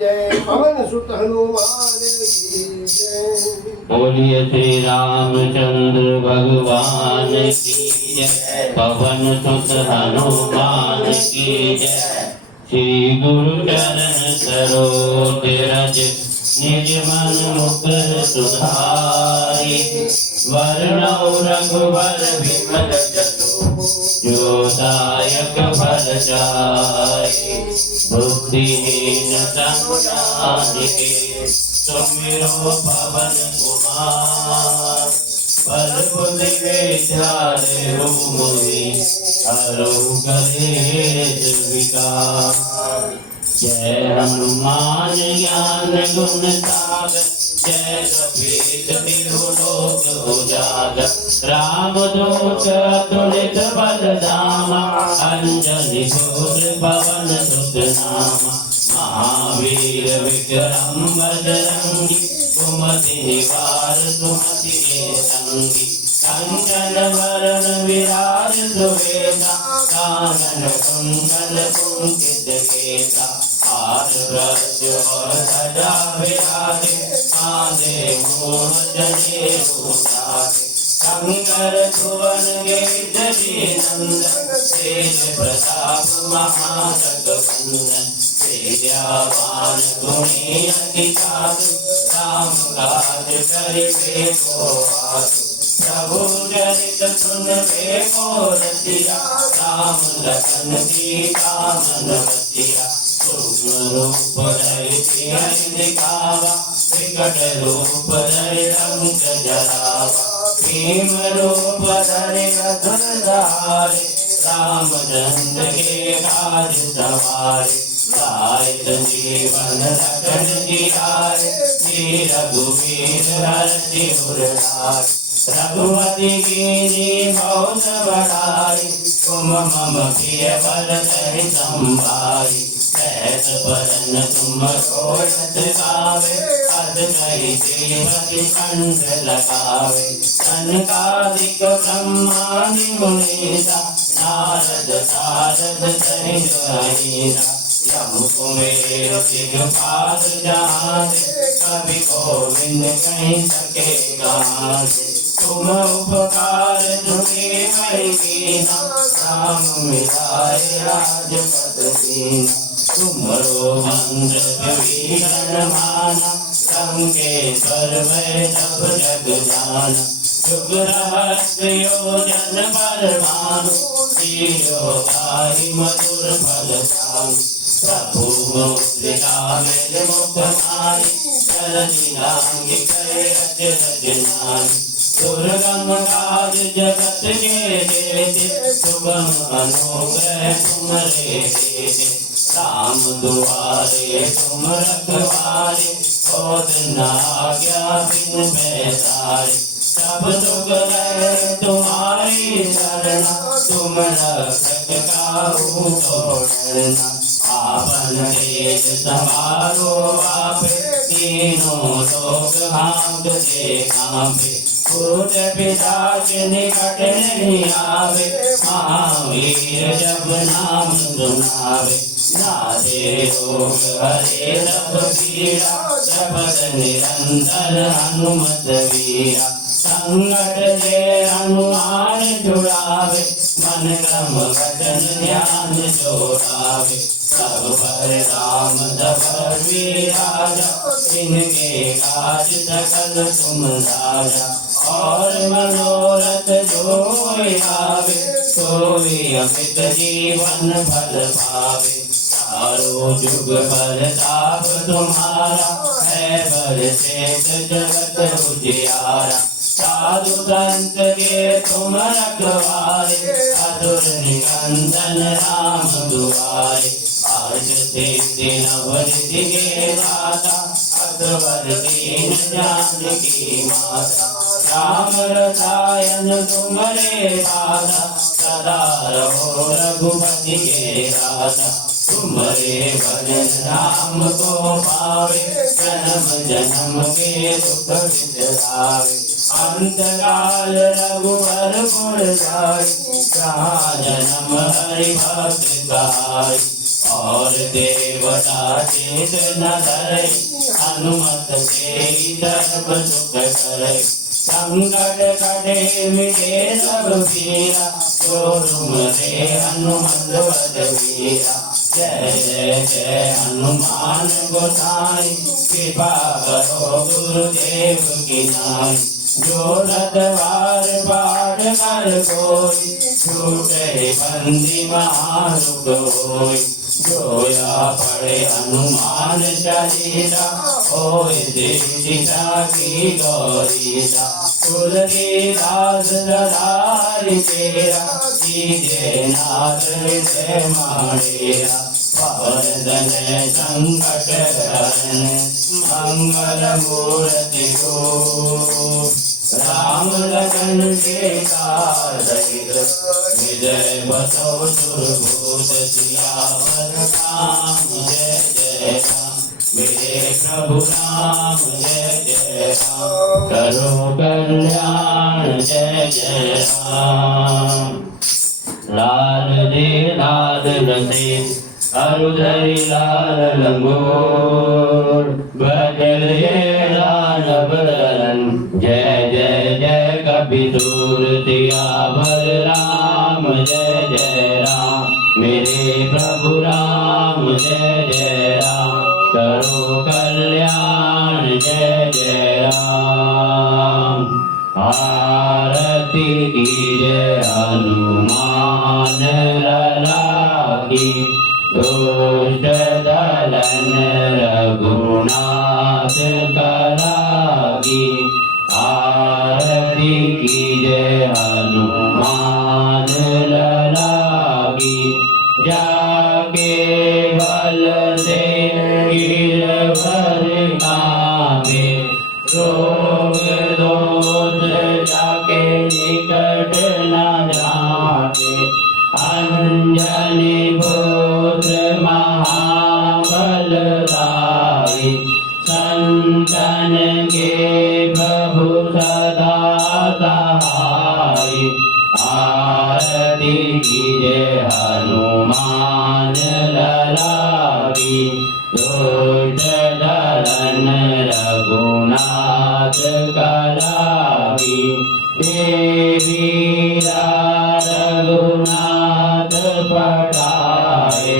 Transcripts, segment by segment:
जय पवन सुत हनुमान की जय। बोलिए श्री रामचंद्र भगवान की जय। पवन सुत हनुमान की जय। श्री गुरु चरण सरोज रज निज मन मुकुर सुधारि। वरनौ रघुबर विमल जसु जो दायक फल चारि। बुद्धिहीन तनु जानिके सुमिरो पवन कुमार। बल बुद्धि विद्या मोहि हरहु कलेश विकार। जय हनुमान ज्ञान गुण सागर। जय कपीस तिहु लोक उजागर। राम दूत अतुलित बल धामा। अंजनी पुत्र पवन सुत नामा। महावीर विक्रम बजरंगी। सुमति निवार सुमति के संगी। कंचन वरण विराज सुवेदा। कानन कुंडल कुंचित केसा। हाथ वज्र और ध्वजा विराजे। कांधे मूढ़ जनेऊ साजे। शंकर सुवन केसरी नंदन। तेज प्रताप महाजगवंदन। विद्यावान गुणी अति साधु। राम काज करिबे को आतु। प्रभु चरित सुनबे को रसिया। राम लखन सीता मन बसिया। सूक्ष्म रूप धरि सियहि दिखावा। विकट रूप धरि लंक जरावा। भीम रूप धरि असुर संहारे। रामचंद्र के काज सवारे। लाए संजीवन लखन जियाए। श्री रघुवीर हरषि उर लाए। रघुपति कीन्ही बहुत बड़ाई। तुम मम प्रिय भरत संभाई। सहस बदन तुम रोयत गावे। अस कहि श्रीपति कंठ लगावे। सनकादिक ब्रह्मादि मुनीसा। नारद सारद सहित अहिरा। यम कुबेर दिगपाल जहांते। कवि गोविंद कहि सके गाते। तुम उपकार सुने हरि कीना। राम मिलाए राजपद दीना। तुमरो मंत्र विभीषण माना। लंकेश्वर भय सब जग जाना। जुग रहस्य योजन पर भानु। जियो गाहि मधुर फल पानु। प्रभु मुद्रिका मेल मुख माहि। जलधि लांघि गए अचरज नाहि। दुर्गम काज जगत के जेते। सुगम अनुग्रह तुम्हरे तेते। राम दुआरे तुम रखवारे। होत न आज्ञा बिनु पैसारे। सब सुख है तुम्हारी शरणा। तुम रक्षक काहू को डरना। आपन तेज सवारो आपे। तीनों लोक हांकते कांपे। भूत पिशाच निकट नहीं आवे। महावीर जब नाम सुनावे। नाथे रोग हरे सब पीड़ा। जपत निरंतर हनुमत वीरा। संकट से हनुमान छुड़ावे। मन क्रम वचन ध्यान जोड़ावे। सब पर राम तपस्वी राजा। इनके काज सकल तुम राजा। और मनोरथ जो आवे। सोई अमित जीवन फल पावे। चारों जुग परताप तुम्हारा। है बरसेत जगत उजियारा। साधु संत के तुम रखवारे। असुर निकंदन राम दुआरे। आज सिद्धि नवनिधि के दाता। असवर दीन जानकी माता। राम रसायन तुम्हारे दाता। सदा रहो रघुपति के दाता। तुम्हारे भजन राम को पावे। जन्म जन्म के दुख बिसरावे। अंतकाल रघुवर गुण गाई। जहाँ जन्म हरि भक्त गाई। और देवता चेत न धरे हनुमत से सर्व सुख करे संकट कटे मिटे सब पीरा जो तुम रे हनुमत बल वीरा जय जय जय हनुमान गोसाई कृपा करो गुरुदेव की नाई जो रतवार बाढ़ कर कोई छूटे बंदी महारुख होई जो या पढ़े हनुमान चालीसा होए सीता की गौरीसा तुलसीदास सदारि तेरा कीजे नाथ हृदय मारेरा पवन तनय संकट हरण मंगल मूर्ति को राम लखन सीता सहित विजय बसो सुरभूत सियावर राम जय जय राम मेरे प्रभु राम जय जय राम करो कल्याण जय जय राम लाल जी लाल रसे अरुधरी लाल लंगोर बदले लाल बदलन जय जय जय कपितूर सियावर राम जय जय राम मेरे प्रभु राम जय जय राम करो कल्याण जय जय राम आरती कीजय हनुमान लला की दुष्ट दलन रघुनाथ कला की आरती कीजय हनुमान लला की जाके बल से गिरवर कावे रोग दोष जाके निकट न जाके अंजनी पुत्र महाबलदाई संतन के प्रभु सदा सहाय आरती कीजय हनुमान लला की दुष्ट दलन रघुनाथ कला की देवी रघुनाथ पटाए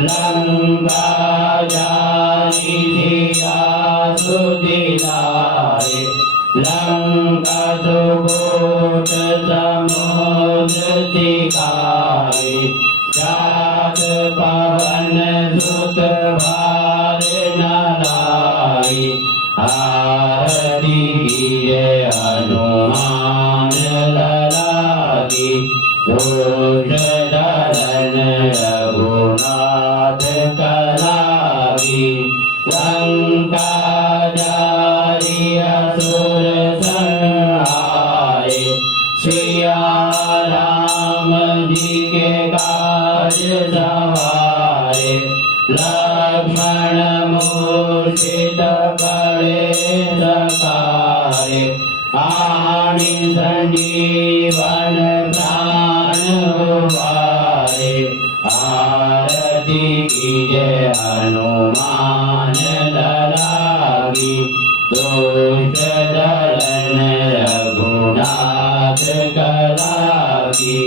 लंका जारी सिया सुदिलाए लंका सुकोट समुद्र सिखाए जात पवन सुत भार न लाई आरती कीजय हनुमान लला की दुष्ट दलन रघुनाथ कला की लंका जारी असुर संहारे सिया राम जी के काज सवारे लक्ष्मण मूर्छित पड़े सकारे आनि संजीवन प्राण उबारे आरती कीजय हनुमान लला की दुष्ट दलन रघुनाथ कला की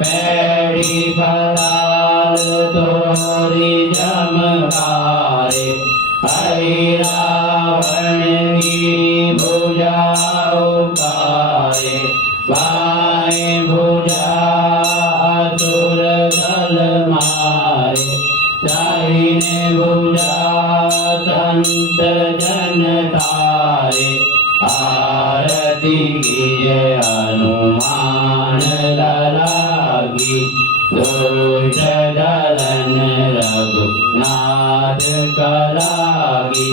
पैड़ी पलाल तोरी जमकारे हरि रावण की भुजा उकारे बाएं भुजा असुर दल मारे दाहिने भुजा संत जन तारे आरती कीजय हनुमान लला की दुष्ट दलन रघुनाथ कला की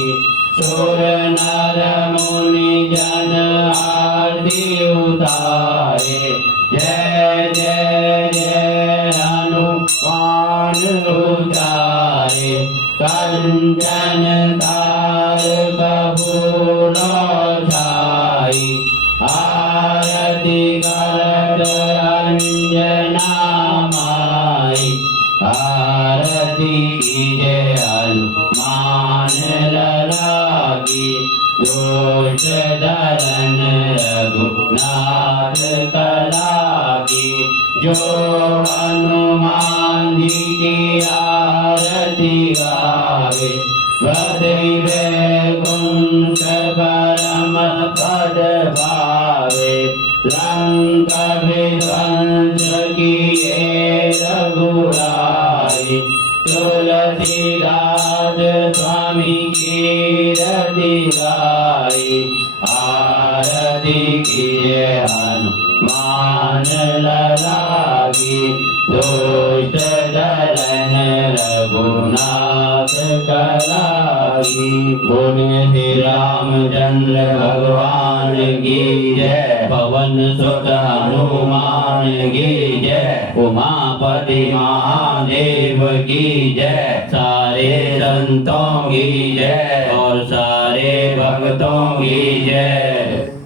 सुर नर मुनि जन आरती उतारे जय जय जय हनुमान उचारे कंचन तार कपूर छाई आरती करत अंजना माई आरती वदि वैकुंठ परम पद भावे लंका विध्वंस किए रघुराई तुलसीदास स्वामी की रति गाई आरती किए हनुमान ललागी दुष्ट दलन रघुनाथ कराई। बोलिए श्री रामचंद्र भगवान की जय, पवन सुत हनुमान की जय, उमापति महादेव की जय, सारे संतों की जय और सारे भक्तों की जय।